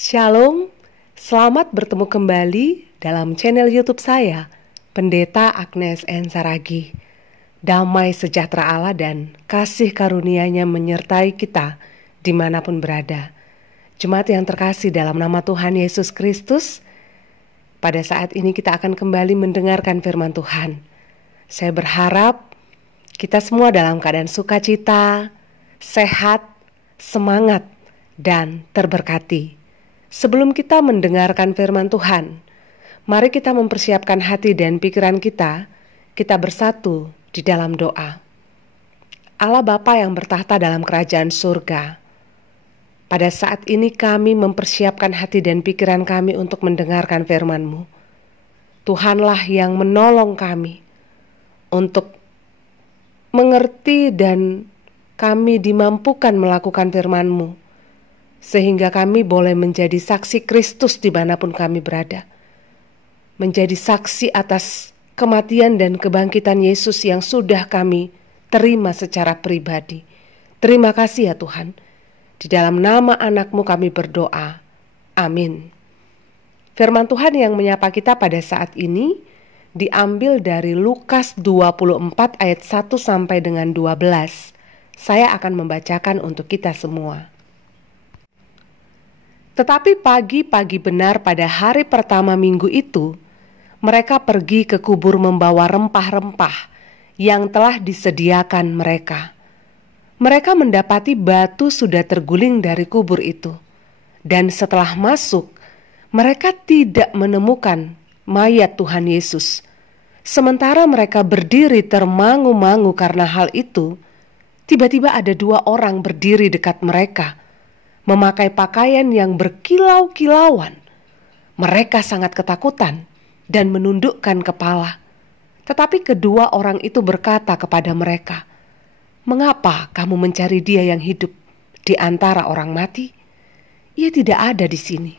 Shalom, selamat bertemu kembali dalam channel YouTube saya, Pendeta Agnes N. Saragi. Damai sejahtera Allah dan kasih karunia-Nya menyertai kita dimanapun berada. Jemaat yang terkasih dalam nama Tuhan Yesus Kristus, pada saat ini kita akan kembali mendengarkan firman Tuhan. Saya berharap kita semua dalam keadaan sukacita, sehat, semangat, dan terberkati. Sebelum kita mendengarkan firman Tuhan, mari kita mempersiapkan hati dan pikiran kita bersatu di dalam doa. Allah Bapa yang bertahta dalam kerajaan surga, pada saat ini kami mempersiapkan hati dan pikiran kami untuk mendengarkan firman-Mu. Tuhanlah yang menolong kami untuk mengerti dan kami dimampukan melakukan firman-Mu, sehingga kami boleh menjadi saksi Kristus dimanapun kami berada. Menjadi saksi atas kematian dan kebangkitan Yesus yang sudah kami terima secara pribadi. Terima kasih ya Tuhan. Di dalam nama anak-Mu kami berdoa. Amin. Firman Tuhan yang menyapa kita pada saat ini diambil dari Lukas 24 ayat 1 sampai dengan 12. Saya akan membacakan untuk kita semua. Tetapi pagi-pagi benar pada hari pertama minggu itu, mereka pergi ke kubur membawa rempah-rempah yang telah disediakan mereka. Mereka mendapati batu sudah terguling dari kubur itu. Dan setelah masuk, mereka tidak menemukan mayat Tuhan Yesus. Sementara mereka berdiri termangu-mangu karena hal itu, tiba-tiba ada dua orang berdiri dekat mereka, memakai pakaian yang berkilau-kilauan. Mereka sangat ketakutan dan menundukkan kepala. Tetapi kedua orang itu berkata kepada mereka, "Mengapa kamu mencari Dia yang hidup di antara orang mati? Ia tidak ada di sini.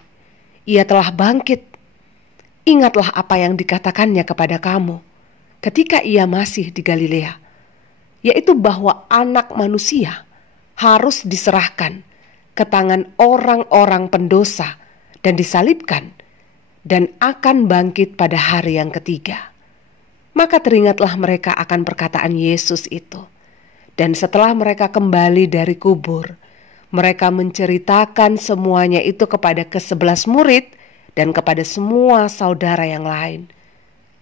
Ia telah bangkit. Ingatlah apa yang dikatakannya kepada kamu ketika ia masih di Galilea, yaitu bahwa Anak Manusia harus diserahkan ke tangan orang-orang pendosa dan disalibkan, dan akan bangkit pada hari yang ketiga." Maka teringatlah mereka akan perkataan Yesus itu. Dan setelah mereka kembali dari kubur, mereka menceritakan semuanya itu kepada ke-11 murid dan kepada semua saudara yang lain.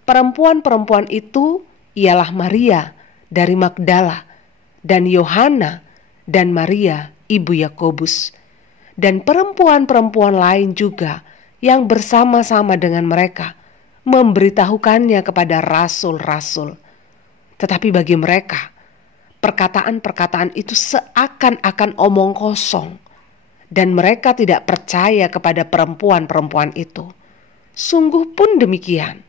Perempuan-perempuan itu ialah Maria dari Magdala, dan Yohana, dan Maria ibu Yakobus, dan perempuan-perempuan lain juga yang bersama-sama dengan mereka memberitahukannya kepada rasul-rasul. Tetapi bagi mereka, perkataan-perkataan itu seakan-akan omong kosong, dan mereka tidak percaya kepada perempuan-perempuan itu. Sungguh pun demikian,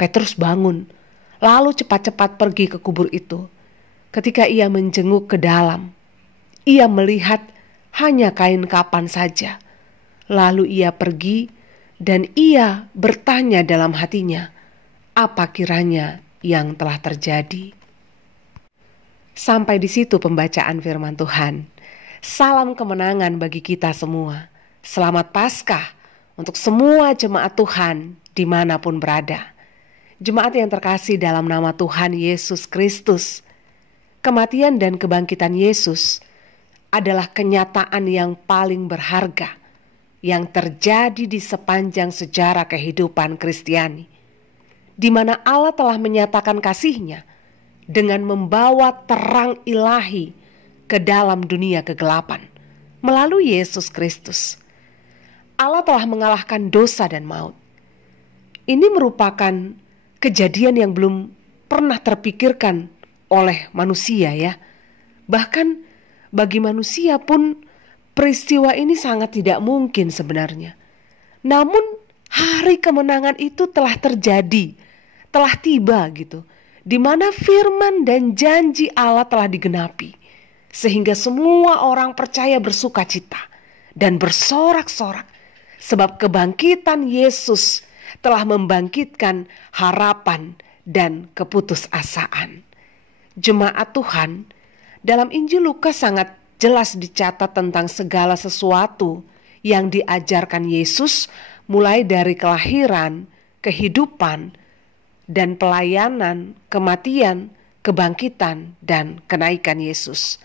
Petrus bangun, lalu cepat-cepat pergi ke kubur itu. Ketika ia menjenguk ke dalam, ia melihat hanya kain kapan saja. Lalu ia pergi dan ia bertanya dalam hatinya, apa kiranya yang telah terjadi. Sampai di situ pembacaan firman Tuhan. Salam kemenangan bagi kita semua. Selamat Paskah untuk semua jemaat Tuhan dimanapun berada. Jemaat yang terkasih dalam nama Tuhan Yesus Kristus, kematian dan kebangkitan Yesus adalah kenyataan yang paling berharga yang terjadi di sepanjang sejarah kehidupan Kristiani, di mana Allah telah menyatakan kasih-Nya dengan membawa terang ilahi ke dalam dunia kegelapan melalui Yesus Kristus. Allah telah mengalahkan dosa dan maut. Ini merupakan kejadian yang belum pernah terpikirkan oleh manusia ya. Bahkan bagi manusia pun peristiwa ini sangat tidak mungkin sebenarnya. Namun hari kemenangan itu telah terjadi, telah tiba gitu, di mana firman dan janji Allah telah digenapi, sehingga semua orang percaya bersukacita dan bersorak-sorak, sebab kebangkitan Yesus telah membangkitkan harapan dan keputusasaan. Jemaat Tuhan, dalam Injil Lukas sangat jelas dicatat tentang segala sesuatu yang diajarkan Yesus mulai dari kelahiran, kehidupan, dan pelayanan, kematian, kebangkitan, dan kenaikan Yesus.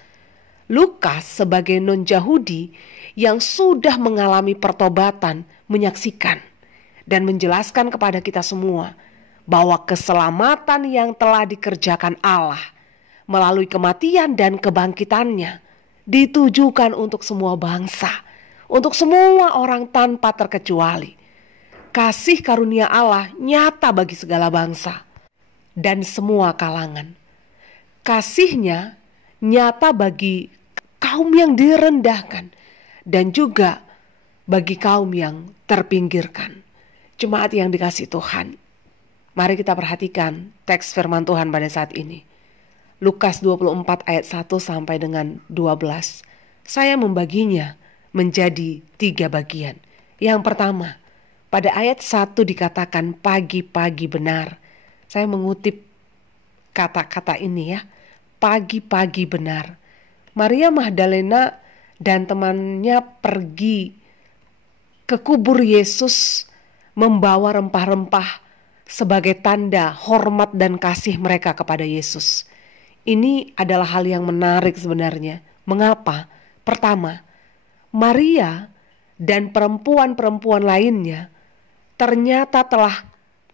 Lukas sebagai non-Yahudi yang sudah mengalami pertobatan menyaksikan dan menjelaskan kepada kita semua bahwa keselamatan yang telah dikerjakan Allah melalui kematian dan kebangkitannya ditujukan untuk semua bangsa, untuk semua orang tanpa terkecuali. Kasih karunia Allah nyata bagi segala bangsa dan semua kalangan. Kasih-Nya nyata bagi kaum yang direndahkan dan juga bagi kaum yang terpinggirkan. Jemaat yang dikasihi Tuhan, mari kita perhatikan teks firman Tuhan pada saat ini. Lukas 24 ayat 1 sampai dengan 12. Saya membaginya menjadi 3 bagian. Yang pertama, pada ayat 1 dikatakan pagi-pagi benar. Saya mengutip kata-kata ini ya. Pagi-pagi benar. Maria Magdalena dan temannya pergi ke kubur Yesus membawa rempah-rempah sebagai tanda hormat dan kasih mereka kepada Yesus. Ini adalah hal yang menarik sebenarnya. Mengapa? Pertama, Maria dan perempuan-perempuan lainnya ternyata telah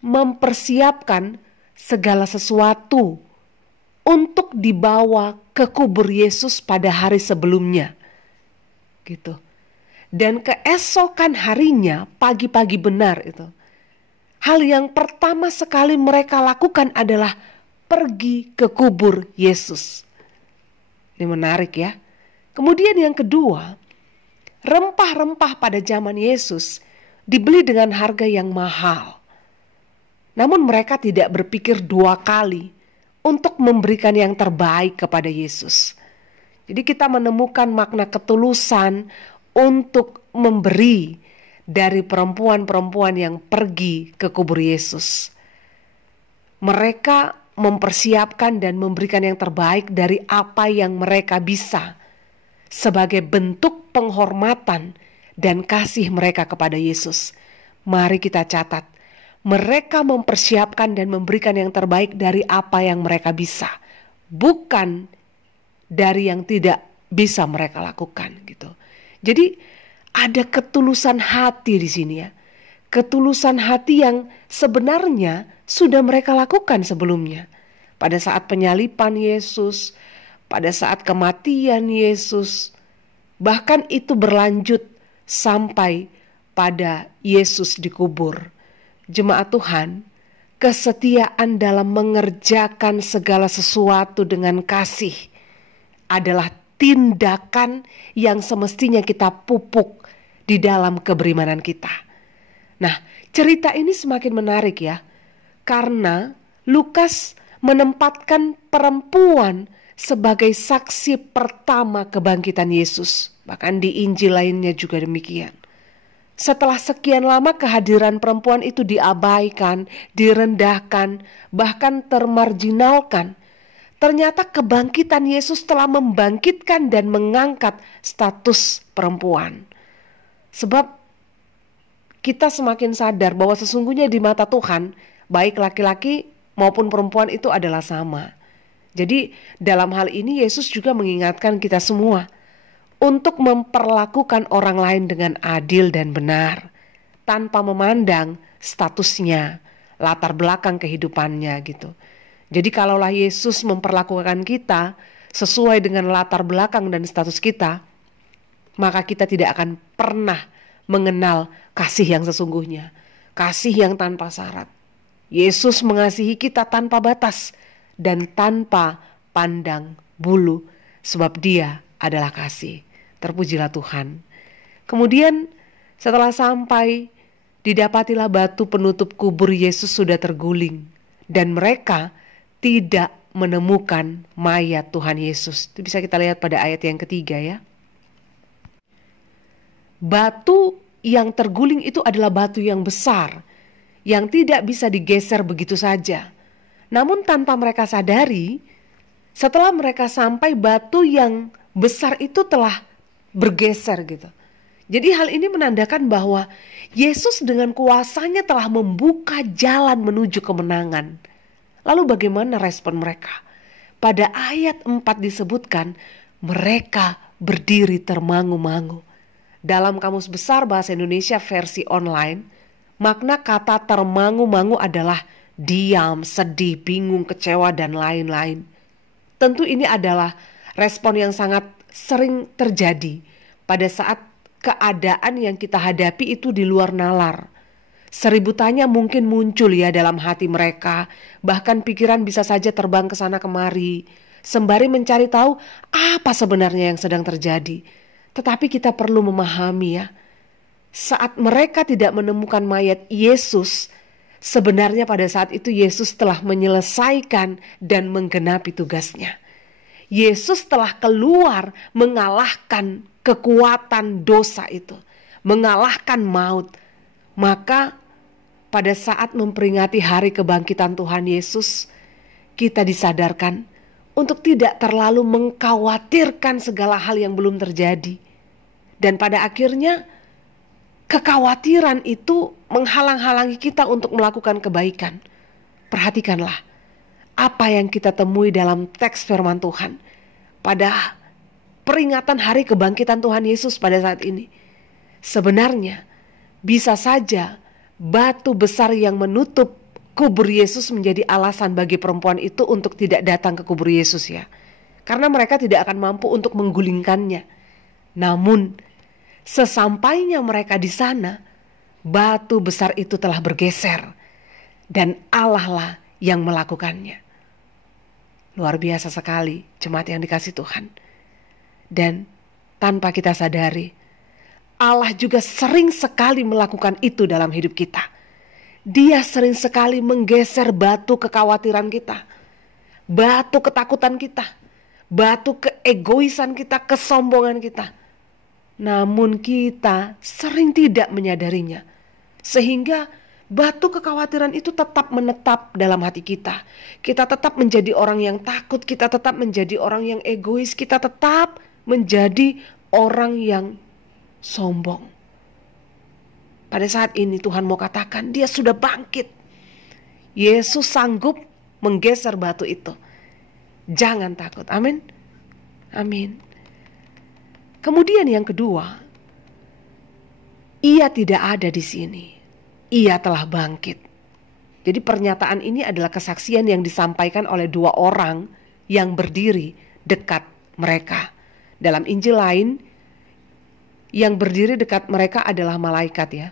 mempersiapkan segala sesuatu untuk dibawa ke kubur Yesus pada hari sebelumnya. Gitu. Dan keesokan harinya, pagi-pagi benar itu, hal yang pertama sekali mereka lakukan adalah pergi ke kubur Yesus. Ini menarik ya. Kemudian yang kedua, rempah-rempah pada zaman Yesus dibeli dengan harga yang mahal. Namun mereka tidak berpikir 2 kali untuk memberikan yang terbaik kepada Yesus. Jadi kita menemukan makna ketulusan untuk memberi dari perempuan-perempuan yang pergi ke kubur Yesus. Mereka mempersiapkan dan memberikan yang terbaik dari apa yang mereka bisa sebagai bentuk penghormatan dan kasih mereka kepada Yesus. Mari kita catat, mereka mempersiapkan dan memberikan yang terbaik dari apa yang mereka bisa, bukan dari yang tidak bisa mereka lakukan gitu. Jadi ada ketulusan hati di sini ya. Ketulusan hati yang sebenarnya sudah mereka lakukan sebelumnya. Pada saat penyalipan Yesus, pada saat kematian Yesus, bahkan itu berlanjut sampai pada Yesus dikubur. Jemaat Tuhan, kesetiaan dalam mengerjakan segala sesuatu dengan kasih adalah tindakan yang semestinya kita pupuk di dalam keberimanan kita. Nah, cerita ini semakin menarik ya, karena Lukas menempatkan perempuan sebagai saksi pertama kebangkitan Yesus. Bahkan di Injil lainnya juga demikian. Setelah sekian lama kehadiran perempuan itu diabaikan, direndahkan, bahkan termarginalkan, ternyata kebangkitan Yesus telah membangkitkan dan mengangkat status perempuan. Sebab kita semakin sadar bahwa sesungguhnya di mata Tuhan, baik laki-laki maupun perempuan itu adalah sama. Jadi dalam hal ini Yesus juga mengingatkan kita semua untuk memperlakukan orang lain dengan adil dan benar, tanpa memandang statusnya, latar belakang kehidupannya gitu. Jadi kalaulah Yesus memperlakukan kita sesuai dengan latar belakang dan status kita, maka kita tidak akan pernah mengenal kasih yang sesungguhnya, kasih yang tanpa syarat. Yesus mengasihi kita tanpa batas dan tanpa pandang bulu, sebab Dia adalah kasih. Terpujilah Tuhan. Kemudian setelah sampai, didapatilah batu penutup kubur Yesus sudah terguling, dan mereka tidak menemukan mayat Tuhan Yesus. Itu bisa kita lihat pada ayat yang ketiga ya. Batu yang terguling itu adalah batu yang besar, yang tidak bisa digeser begitu saja. Namun tanpa mereka sadari, setelah mereka sampai, batu yang besar itu telah bergeser gitu. Jadi hal ini menandakan bahwa Yesus dengan kuasanya telah membuka jalan menuju kemenangan. Lalu bagaimana respon mereka? Pada ayat 4 disebutkan, mereka berdiri termangu-mangu. Dalam Kamus Besar Bahasa Indonesia versi online, makna kata termangu-mangu adalah diam, sedih, bingung, kecewa, dan lain-lain. Tentu ini adalah respon yang sangat sering terjadi pada saat keadaan yang kita hadapi itu di luar nalar. 1000 tanya mungkin muncul ya dalam hati mereka. Bahkan pikiran bisa saja terbang ke sana kemari, sembari mencari tahu apa sebenarnya yang sedang terjadi. Tetapi kita perlu memahami ya, saat mereka tidak menemukan mayat Yesus, sebenarnya pada saat itu Yesus telah menyelesaikan dan menggenapi tugasnya. Yesus telah keluar mengalahkan kekuatan dosa itu, mengalahkan maut. Maka pada saat memperingati hari kebangkitan Tuhan Yesus, kita disadarkan untuk tidak terlalu mengkhawatirkan segala hal yang belum terjadi. Dan pada akhirnya kekhawatiran itu menghalang-halangi kita untuk melakukan kebaikan. Perhatikanlah apa yang kita temui dalam teks firman Tuhan pada peringatan hari kebangkitan Tuhan Yesus pada saat ini. Sebenarnya bisa saja batu besar yang menutup kubur Yesus menjadi alasan bagi perempuan itu untuk tidak datang ke kubur Yesus ya. Karena mereka tidak akan mampu untuk menggulingkannya. Namun sesampainya mereka di sana, batu besar itu telah bergeser dan Allah lah yang melakukannya. Luar biasa sekali jemaat yang dikasih Tuhan. Dan tanpa kita sadari, Allah juga sering sekali melakukan itu dalam hidup kita. Dia sering sekali menggeser batu kekhawatiran kita, batu ketakutan kita, batu keegoisan kita, kesombongan kita. Namun kita sering tidak menyadarinya, sehingga batu kekhawatiran itu tetap menetap dalam hati kita. Kita tetap menjadi orang yang takut, kita tetap menjadi orang yang egois, kita tetap menjadi orang yang sombong. Pada saat ini Tuhan mau katakan dia sudah bangkit. Yesus sanggup menggeser batu itu. Jangan takut. Amin. Amin. Kemudian yang kedua, ia tidak ada di sini. Ia telah bangkit. Jadi pernyataan ini adalah kesaksian yang disampaikan oleh 2 orang yang berdiri dekat mereka. Dalam Injil lain, yang berdiri dekat mereka adalah malaikat ya.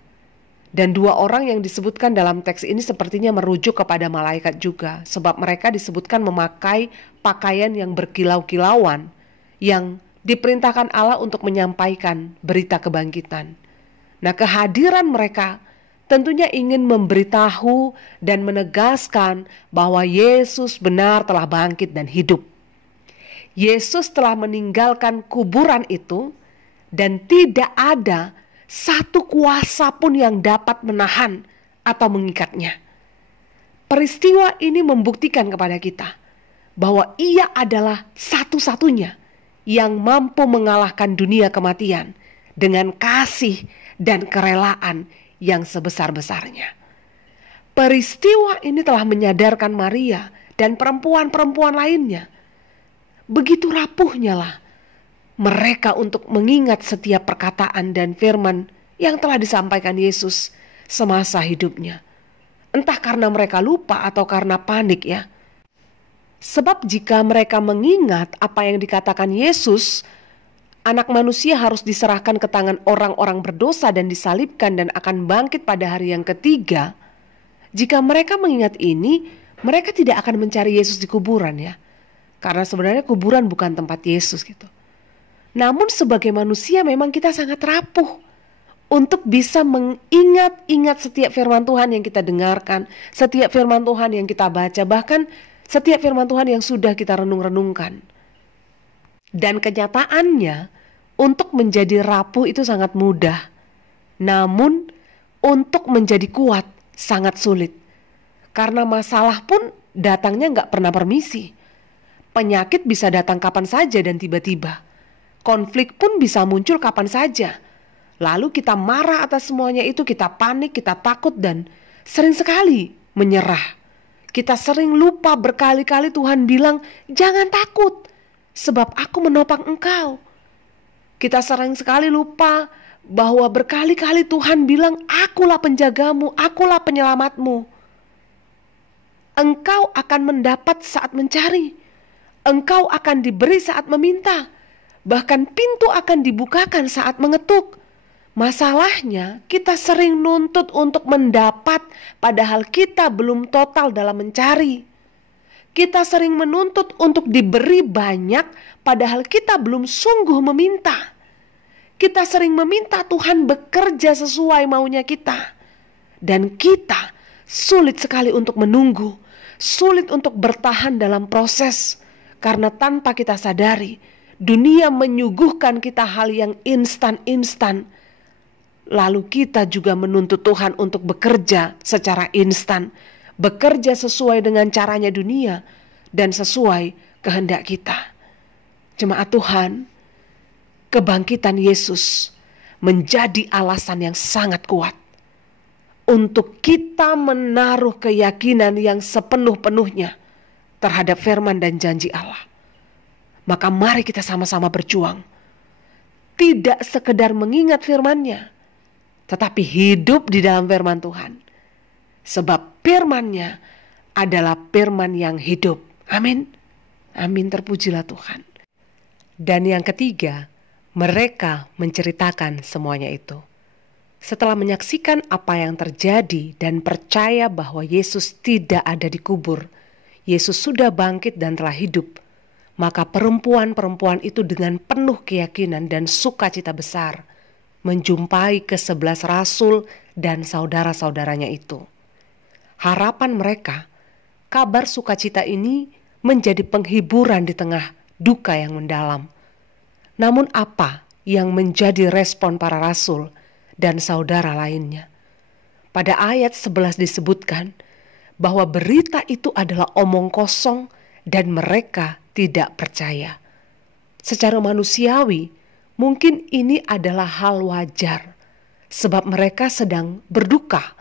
Dan 2 orang yang disebutkan dalam teks ini sepertinya merujuk kepada malaikat juga. Sebab mereka disebutkan memakai pakaian yang berkilau-kilauan, yang diperintahkan Allah untuk menyampaikan berita kebangkitan. Nah, kehadiran mereka tentunya ingin memberitahu dan menegaskan bahwa Yesus benar telah bangkit dan hidup. Yesus telah meninggalkan kuburan itu dan tidak ada satu kuasa pun yang dapat menahan atau mengikatnya. Peristiwa ini membuktikan kepada kita bahwa ia adalah satu-satunya yang mampu mengalahkan dunia kematian dengan kasih dan kerelaan yang sebesar-besarnya. Peristiwa ini telah menyadarkan Maria dan perempuan-perempuan lainnya. Begitu rapuhnya lah mereka untuk mengingat setiap perkataan dan firman yang telah disampaikan Yesus semasa hidupnya. Entah karena mereka lupa atau karena panik ya. Sebab jika mereka mengingat apa yang dikatakan Yesus, Anak Manusia harus diserahkan ke tangan orang-orang berdosa dan disalibkan dan akan bangkit pada hari yang ketiga. Jika mereka mengingat ini, mereka tidak akan mencari Yesus di kuburan ya. Karena sebenarnya kuburan bukan tempat Yesus gitu. Namun sebagai manusia memang kita sangat rapuh untuk bisa mengingat-ingat setiap firman Tuhan yang kita dengarkan, setiap firman Tuhan yang kita baca, bahkan setiap firman Tuhan yang sudah kita renung-renungkan. Dan kenyataannya untuk menjadi rapuh itu sangat mudah. Namun untuk menjadi kuat sangat sulit. Karena masalah pun datangnya gak pernah permisi. Penyakit bisa datang kapan saja dan tiba-tiba. Konflik pun bisa muncul kapan saja. Lalu kita marah atas semuanya itu, kita panik, kita takut, dan sering sekali menyerah. Kita sering lupa berkali-kali Tuhan bilang, jangan takut, sebab aku menopang engkau. Kita sering sekali lupa bahwa berkali-kali Tuhan bilang, akulah penjagamu, akulah penyelamatmu. Engkau akan mendapat saat mencari. Engkau akan diberi saat meminta. Bahkan pintu akan dibukakan saat mengetuk. Masalahnya kita sering nuntut untuk mendapat padahal kita belum total dalam mencari. Kita sering menuntut untuk diberi banyak padahal kita belum sungguh meminta. Kita sering meminta Tuhan bekerja sesuai maunya kita. Dan kita sulit sekali untuk menunggu, sulit untuk bertahan dalam proses. Karena tanpa kita sadari, dunia menyuguhkan kita hal yang instan-instan. Lalu kita juga menuntut Tuhan untuk bekerja secara instan, bekerja sesuai dengan caranya dunia dan sesuai kehendak kita. Jemaat Tuhan, kebangkitan Yesus menjadi alasan yang sangat kuat untuk kita menaruh keyakinan yang sepenuh-penuhnya terhadap firman dan janji Allah. Maka mari kita sama-sama berjuang. Tidak sekedar mengingat firman-Nya, tetapi hidup di dalam firman Tuhan. Sebab firman-Nya adalah firman yang hidup. Amin. Amin, terpujilah Tuhan. Dan yang ketiga, mereka menceritakan semuanya itu. Setelah menyaksikan apa yang terjadi dan percaya bahwa Yesus tidak ada di kubur, Yesus sudah bangkit dan telah hidup, maka perempuan-perempuan itu dengan penuh keyakinan dan sukacita besar menjumpai ke-11 rasul dan saudara-saudaranya itu. Harapan mereka, kabar sukacita ini menjadi penghiburan di tengah duka yang mendalam. Namun apa yang menjadi respon para rasul dan saudara lainnya? Pada ayat 11 disebutkan bahwa berita itu adalah omong kosong dan mereka tidak percaya. Secara manusiawi, mungkin ini adalah hal wajar, sebab mereka sedang berduka.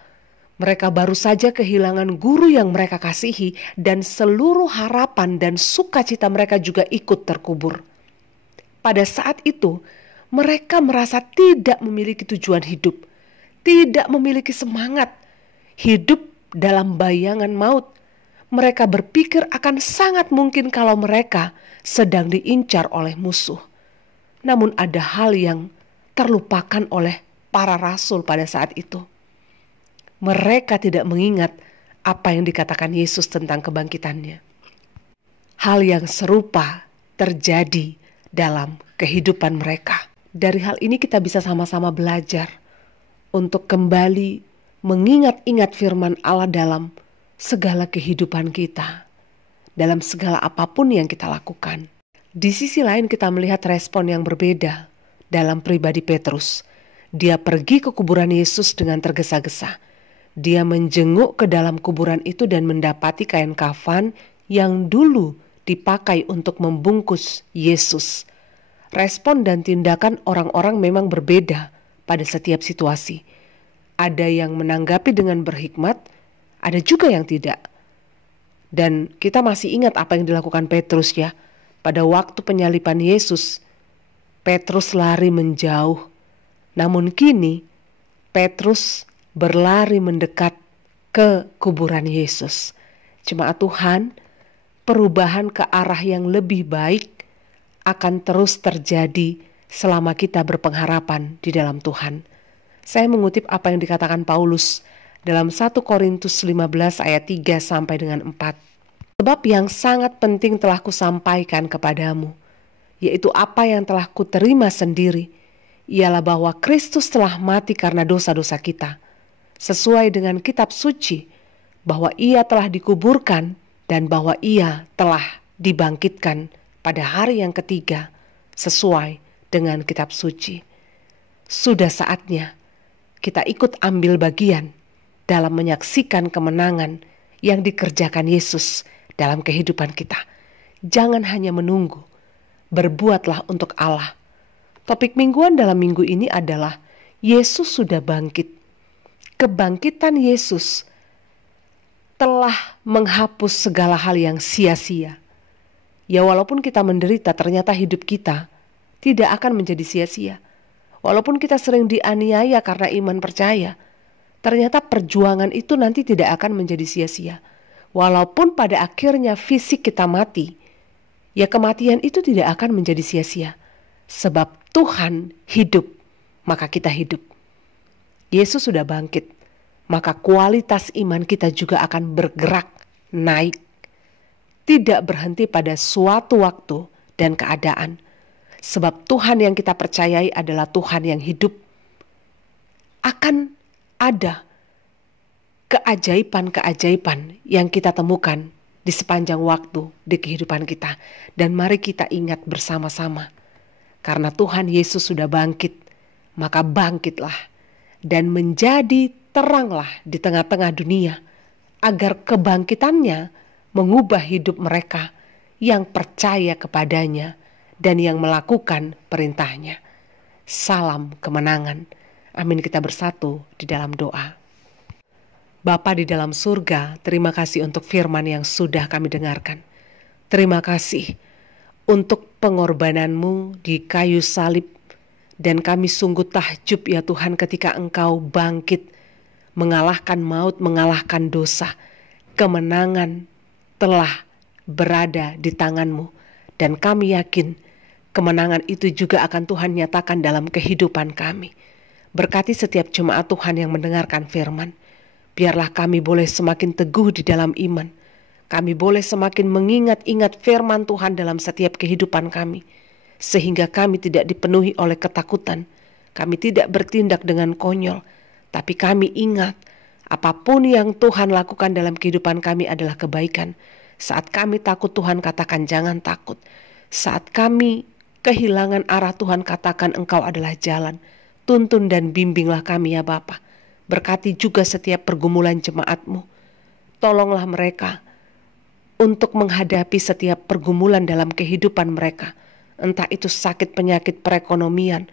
Mereka baru saja kehilangan guru yang mereka kasihi, dan seluruh harapan dan sukacita mereka juga ikut terkubur. Pada saat itu, mereka merasa tidak memiliki tujuan hidup, tidak memiliki semangat, hidup dalam bayangan maut. Mereka berpikir akan sangat mungkin kalau mereka sedang diincar oleh musuh. Namun ada hal yang terlupakan oleh para rasul pada saat itu. Mereka tidak mengingat apa yang dikatakan Yesus tentang kebangkitannya. Hal yang serupa terjadi dalam kehidupan mereka. Dari hal ini kita bisa sama-sama belajar untuk kembali mengingat-ingat firman Allah dalam segala kehidupan kita, dalam segala apapun yang kita lakukan. Di sisi lain kita melihat respon yang berbeda dalam pribadi Petrus. Dia pergi ke kuburan Yesus dengan tergesa-gesa. Dia menjenguk ke dalam kuburan itu dan mendapati kain kafan yang dulu dipakai untuk membungkus Yesus. Respon dan tindakan orang-orang memang berbeda pada setiap situasi. Ada yang menanggapi dengan berhikmat, ada juga yang tidak. Dan kita masih ingat apa yang dilakukan Petrus ya. Pada waktu penyaliban Yesus, Petrus lari menjauh. Namun kini, Petrus berlari mendekat ke kuburan Yesus. Jemaat Tuhan, perubahan ke arah yang lebih baik akan terus terjadi selama kita berpengharapan di dalam Tuhan. Saya mengutip apa yang dikatakan Paulus dalam 1 Korintus 15 ayat 3 sampai dengan 4. Sebab yang sangat penting telah kusampaikan kepadamu, yaitu apa yang telah kuterima sendiri, ialah bahwa Kristus telah mati karena dosa-dosa kita, sesuai dengan kitab suci, bahwa ia telah dikuburkan dan bahwa ia telah dibangkitkan pada hari yang ketiga, sesuai dengan kitab suci. Sudah saatnya kita ikut ambil bagian dalam menyaksikan kemenangan yang dikerjakan Yesus dalam kehidupan kita. Jangan hanya menunggu, berbuatlah untuk Allah. Topik mingguan dalam minggu ini adalah Yesus sudah bangkit. Kebangkitan Yesus telah menghapus segala hal yang sia-sia. Ya, walaupun kita menderita, ternyata hidup kita tidak akan menjadi sia-sia. Walaupun kita sering dianiaya karena iman percaya, ternyata perjuangan itu nanti tidak akan menjadi sia-sia. Walaupun pada akhirnya fisik kita mati, ya kematian itu tidak akan menjadi sia-sia. Sebab Tuhan hidup, maka kita hidup. Yesus sudah bangkit, maka kualitas iman kita juga akan bergerak naik. Tidak berhenti pada suatu waktu dan keadaan. Sebab Tuhan yang kita percayai adalah Tuhan yang hidup. Akan ada keajaiban-keajaiban yang kita temukan di sepanjang waktu di kehidupan kita. Dan mari kita ingat bersama-sama. Karena Tuhan Yesus sudah bangkit, maka bangkitlah dan menjadi teranglah di tengah-tengah dunia, agar kebangkitannya mengubah hidup mereka yang percaya kepadanya dan yang melakukan perintahnya. Salam kemenangan. Amin. Kita bersatu di dalam doa. Bapa di dalam surga, terima kasih untuk firman yang sudah kami dengarkan. Terima kasih untuk pengorbananmu di kayu salib. Dan kami sungguh tahjub ya Tuhan ketika Engkau bangkit, mengalahkan maut, mengalahkan dosa. Kemenangan telah berada di tangan-Mu. Dan kami yakin kemenangan itu juga akan Tuhan nyatakan dalam kehidupan kami. Berkati setiap jemaat Tuhan yang mendengarkan firman. Biarlah kami boleh semakin teguh di dalam iman. Kami boleh semakin mengingat-ingat firman Tuhan dalam setiap kehidupan kami. Sehingga kami tidak dipenuhi oleh ketakutan. Kami tidak bertindak dengan konyol. Tapi kami ingat apapun yang Tuhan lakukan dalam kehidupan kami adalah kebaikan. Saat kami takut, Tuhan katakan jangan takut. Saat kami kehilangan arah, Tuhan katakan Engkau adalah jalan. Tuntun dan bimbinglah kami ya Bapa. Berkati juga setiap pergumulan jemaat-Mu. Tolonglah mereka untuk menghadapi setiap pergumulan dalam kehidupan mereka. Entah itu sakit, penyakit, perekonomian,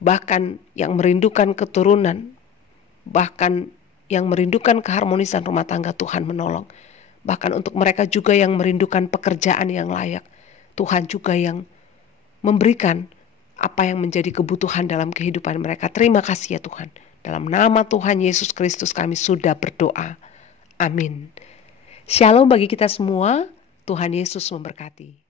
bahkan yang merindukan keturunan, bahkan yang merindukan keharmonisan rumah tangga, Tuhan menolong. Bahkan untuk mereka juga yang merindukan pekerjaan yang layak, Tuhan juga yang memberikan apa yang menjadi kebutuhan dalam kehidupan mereka. Terima kasih ya Tuhan. Dalam nama Tuhan Yesus Kristus kami sudah berdoa. Amin. Shalom bagi kita semua. Tuhan Yesus memberkati.